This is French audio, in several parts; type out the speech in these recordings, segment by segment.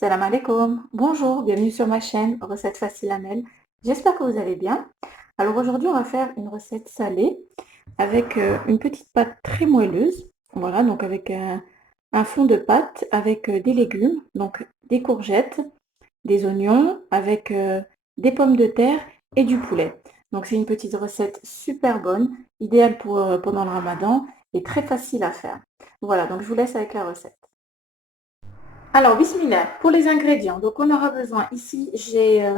Salam alaikum. Bonjour, bienvenue sur ma chaîne Recettes Faciles Amel. J'espère que vous allez bien. Alors aujourd'hui, on va faire une recette salée avec une petite pâte très moelleuse. Voilà, donc avec un fond de pâte avec des légumes, donc des courgettes, des oignons, avec des pommes de terre et du poulet. Donc c'est une petite recette super bonne, idéale pour pendant le ramadan et très facile à faire. Voilà, donc je vous laisse avec la recette. Alors, bismillah, pour les ingrédients, donc on aura besoin ici, j'ai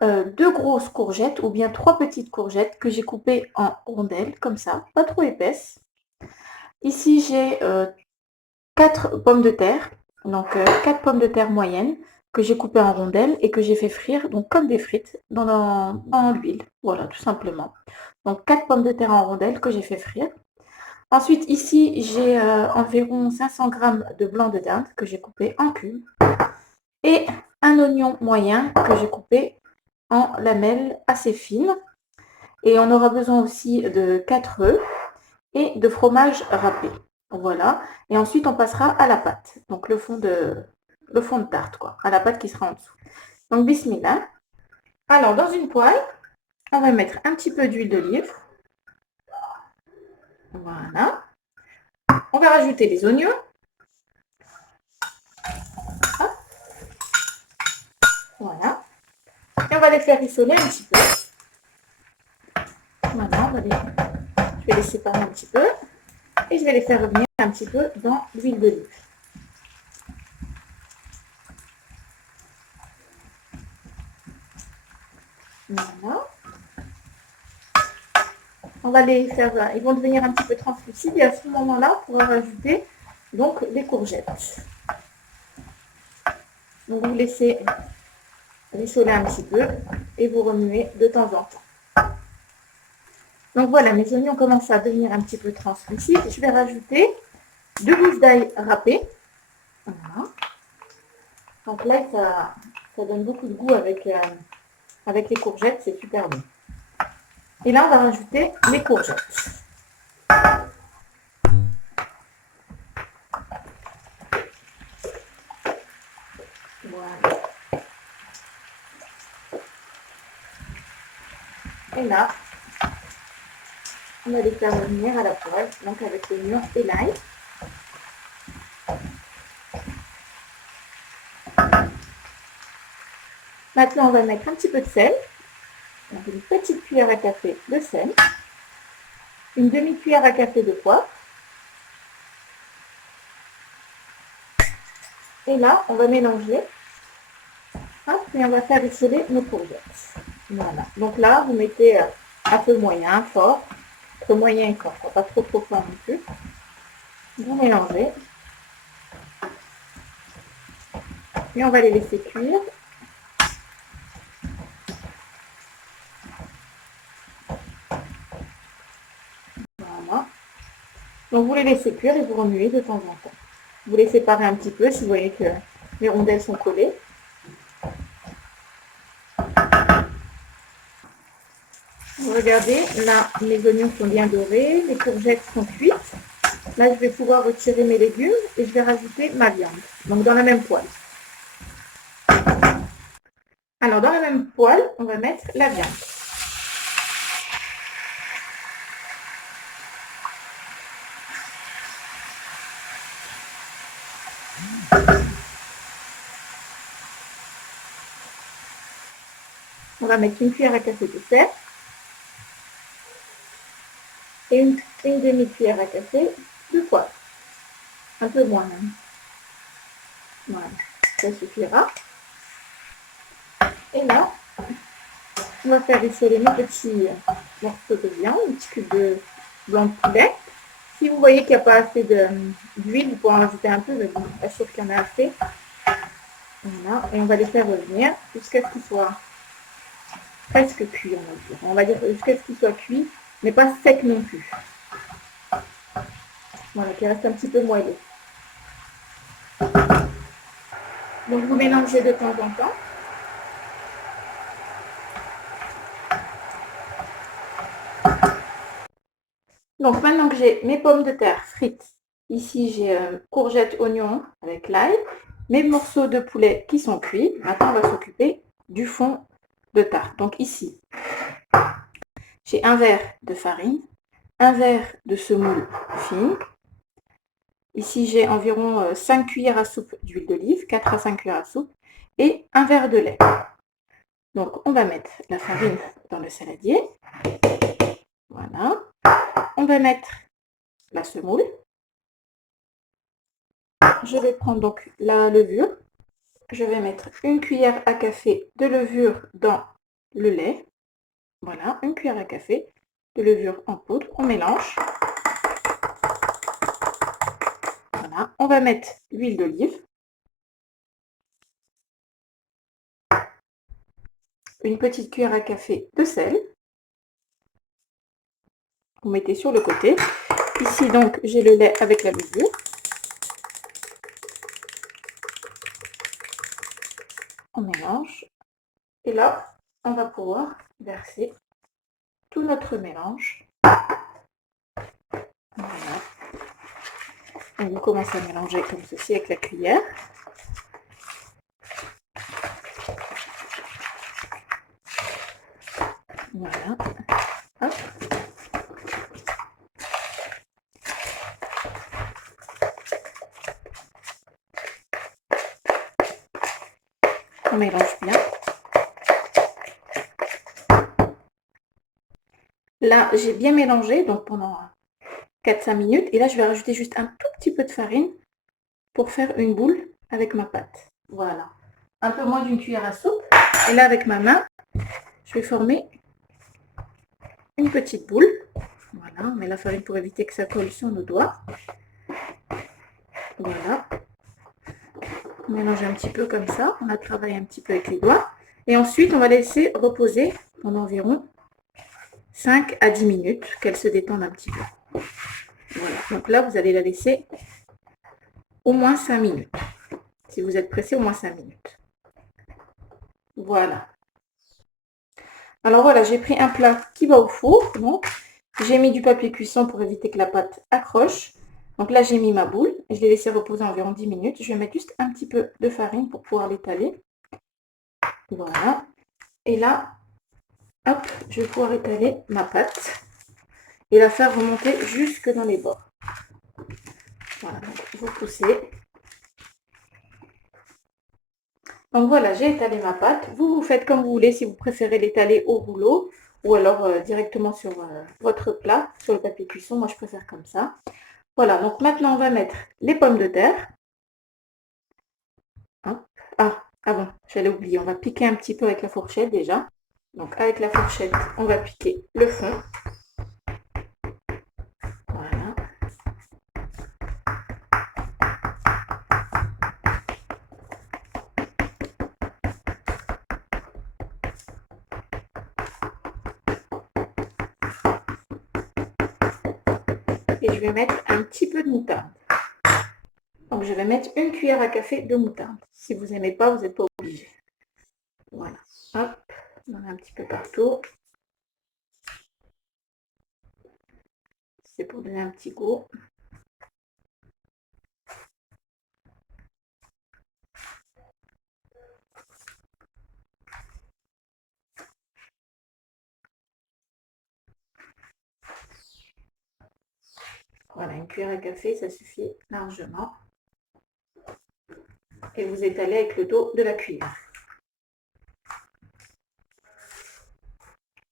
deux grosses courgettes ou bien trois petites courgettes que j'ai coupées en rondelles, comme ça, pas trop épaisses. Ici, j'ai quatre pommes de terre, donc quatre pommes de terre moyennes que j'ai coupées en rondelles et que j'ai fait frire, donc comme des frites, dans l'huile. Voilà, tout simplement. Donc, quatre pommes de terre en rondelles que j'ai fait frire. Ensuite, ici, j'ai environ 500 g de blanc de dinde que j'ai coupé en cubes. Et un oignon moyen que j'ai coupé en lamelles assez fines. Et on aura besoin aussi de 4 œufs et de fromage râpé. Voilà. Et ensuite, on passera à la pâte. Donc, le fond de tarte, quoi. À la pâte qui sera en dessous. Donc, bismillah. Alors, dans une poêle, on va mettre un petit peu d'huile d'olive. Voilà. On va rajouter les oignons. Hop. Voilà. Et on va les faire rissoler un petit peu. Voilà, je vais les séparer un petit peu. Et je vais les faire revenir un petit peu dans l'huile d'olive. Voilà. On va les faire, ils vont devenir un petit peu translucides et à ce moment-là, on pourra rajouter donc les courgettes. Donc vous laissez rissoler un petit peu et vous remuez de temps en temps. Donc voilà, mes oignons commencent à devenir un petit peu translucides. Je vais rajouter deux gousses d'ail râpées. Voilà. Donc là, ça donne beaucoup de goût avec les courgettes, c'est super bon. Et là, on va rajouter les courgettes. Voilà. Et là, on va les faire revenir à la poêle, donc avec l'oignon et l'ail. Maintenant, on va mettre un petit peu de sel. Donc, une petite cuillère à café de sel. Une demi-cuillère à café de poivre. Et là, on va mélanger. Hop, et on va faire rissoler nos courgettes. Voilà. Donc là, vous mettez à feu moyen, fort. Entre moyen et fort. Pas trop fort non plus. Vous mélangez. Et on va les laisser cuire. Voilà. Donc vous les laissez cuire et vous remuez de temps en temps. Vous les séparez un petit peu si vous voyez que les rondelles sont collées. Regardez, là, mes oignons sont bien dorés, les courgettes sont cuites. Là, je vais pouvoir retirer mes légumes et je vais rajouter ma viande. Donc, dans la même poêle. Alors, dans la même poêle, on va mettre la viande. On va mettre une cuillère à café de sel et une demi-cuillère à café de poivre. Un peu moins même. Voilà, ça suffira. Et là, on va faire rissoler nos petits morceaux de viande, un petit cube de blanc de poulet. Si vous voyez qu'il n'y a pas assez d'huile, vous pouvez en rajouter un peu, mais bon, pas sûr qu'il y en a assez. Voilà, et on va les faire revenir jusqu'à ce qu'ils soient presque cuits, on va dire. On va dire jusqu'à ce qu'ils soient cuits, mais pas secs non plus. Voilà, qu'il reste un petit peu moelleux. Donc vous mélangez de temps en temps. Donc maintenant que j'ai mes pommes de terre frites, ici j'ai courgettes, oignons avec l'ail. mes morceaux de poulet qui sont cuits. Maintenant, on va s'occuper du fond de tarte. Donc ici, j'ai un verre de farine, un verre de semoule fine. Ici, j'ai environ 5 cuillères à soupe d'huile d'olive, 4 à 5 cuillères à soupe, et un verre de lait. Donc, on va mettre la farine dans le saladier. Voilà. On va mettre la semoule. Je vais prendre donc la levure. Je vais mettre une cuillère à café de levure dans le lait. Voilà, une cuillère à café de levure en poudre. On mélange. Voilà. On va mettre l'huile d'olive. Une petite cuillère à café de sel. Vous mettez sur le côté. Ici, donc, j'ai le lait avec la levure. On mélange. Et là, on va pouvoir verser tout notre mélange. Voilà. On vous commence à mélanger comme ceci avec la cuillère. Voilà. Hop. On mélange bien. Là, j'ai bien mélangé donc pendant 4-5 minutes. Et là, je vais rajouter juste un tout petit peu de farine pour faire une boule avec ma pâte. Voilà. Un peu moins d'une cuillère à soupe. Et là, avec ma main, je vais former une petite boule. Voilà, on met la farine pour éviter que ça colle sur nos doigts. Voilà. On mélange un petit peu comme ça. On a travaillé un petit peu avec les doigts. Et ensuite, on va laisser reposer pendant environ 5 à 10 minutes, qu'elle se détende un petit peu. Voilà. Donc là, vous allez la laisser au moins 5 minutes. Si vous êtes pressé, au moins 5 minutes. Voilà. Alors voilà, j'ai pris un plat qui va au four. Donc, j'ai mis du papier cuisson pour éviter que la pâte accroche. Donc là, j'ai mis ma boule et je l'ai laissé reposer environ 10 minutes. Je vais mettre juste un petit peu de farine pour pouvoir l'étaler. Voilà. Et là, hop, je vais pouvoir étaler ma pâte et la faire remonter jusque dans les bords. Voilà, donc vous poussez. Donc voilà, j'ai étalé ma pâte. Vous faites comme vous voulez, si vous préférez l'étaler au rouleau ou alors directement sur votre plat, sur le papier cuisson. Moi, je préfère comme ça. Voilà, donc maintenant, on va mettre les pommes de terre. Hop. Ah bon, j'allais oublier. On va piquer un petit peu avec la fourchette déjà. Donc avec la fourchette, on va piquer le fond. Voilà. Et je vais mettre un petit peu de moutarde. Donc je vais mettre une cuillère à café de moutarde. Si vous n'aimez pas, vous n'êtes pas obligé. Voilà. Hop, on en a un petit peu partout. C'est pour donner un petit goût. Voilà, une cuillère à café, ça suffit largement. Et vous étalez avec le dos de la cuillère.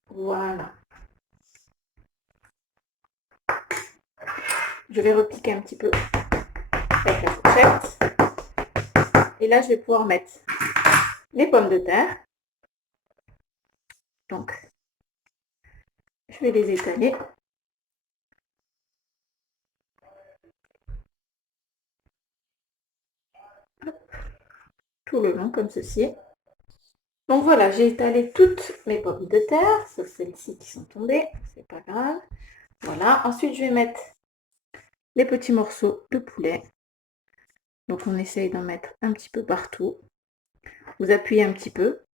Voilà. Je vais repiquer un petit peu avec la fourchette. Et là, je vais pouvoir mettre les pommes de terre. Donc, je vais les étaler. Tout le long, comme ceci. Donc voilà, j'ai étalé toutes mes pommes de terre, sauf celles-ci qui sont tombées, c'est pas grave. Voilà, ensuite je vais mettre les petits morceaux de poulet. Donc on essaye d'en mettre un petit peu partout. Vous appuyez un petit peu.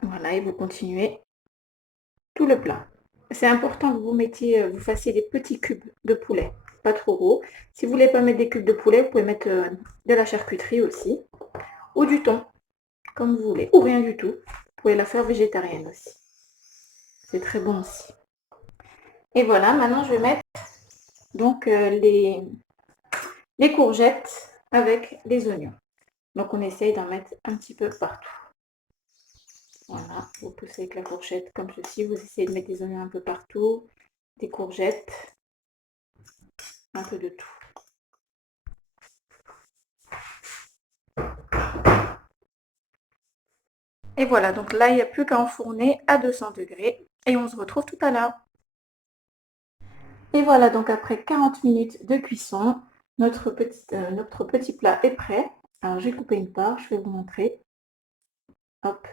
Voilà, et vous continuez tout le plat. c'est important que vous mettiez, vous fassiez des petits cubes de poulet, pas trop gros. Si vous voulez pas mettre des cubes de poulet, vous pouvez mettre de la charcuterie aussi, ou du thon, comme vous voulez, ou rien du tout. Vous pouvez la faire végétarienne aussi. C'est très bon aussi. Et voilà, maintenant je vais mettre donc les courgettes avec les oignons. Donc on essaye d'en mettre un petit peu partout. Voilà, vous poussez avec la fourchette comme ceci, vous essayez de mettre des oignons un peu partout, des courgettes, un peu de tout. Et voilà, donc là, il n'y a plus qu'à enfourner à 200 degrés et on se retrouve tout à l'heure. Et voilà, donc après 40 minutes de cuisson, notre petit plat est prêt. Alors, j'ai coupé une part, je vais vous montrer. Hop.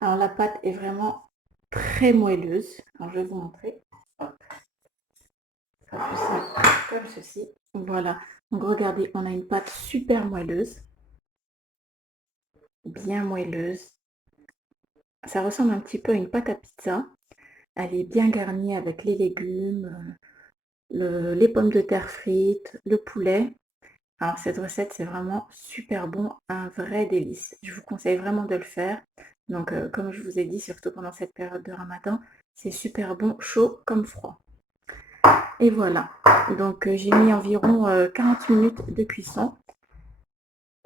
Alors, la pâte est vraiment très moelleuse. Alors, je vais vous montrer. Hop. Ça fait ça comme ceci. Voilà. Donc, regardez, on a une pâte super moelleuse. Bien moelleuse. Ça ressemble un petit peu à une pâte à pizza. Elle est bien garnie avec les légumes, les pommes de terre frites, le poulet. Alors cette recette, c'est vraiment super bon, un vrai délice. Je vous conseille vraiment de le faire. Donc comme je vous ai dit, surtout pendant cette période de Ramadan, c'est super bon, chaud comme froid. Et voilà. Donc j'ai mis environ 40 minutes de cuisson.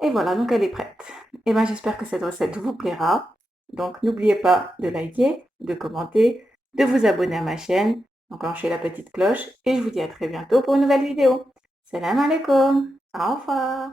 Et voilà, donc elle est prête. Et bien j'espère que cette recette vous plaira. Donc n'oubliez pas de liker, de commenter, de vous abonner à ma chaîne, d'enclencher la petite cloche et je vous dis à très bientôt pour une nouvelle vidéo. Salam alaikum, au revoir.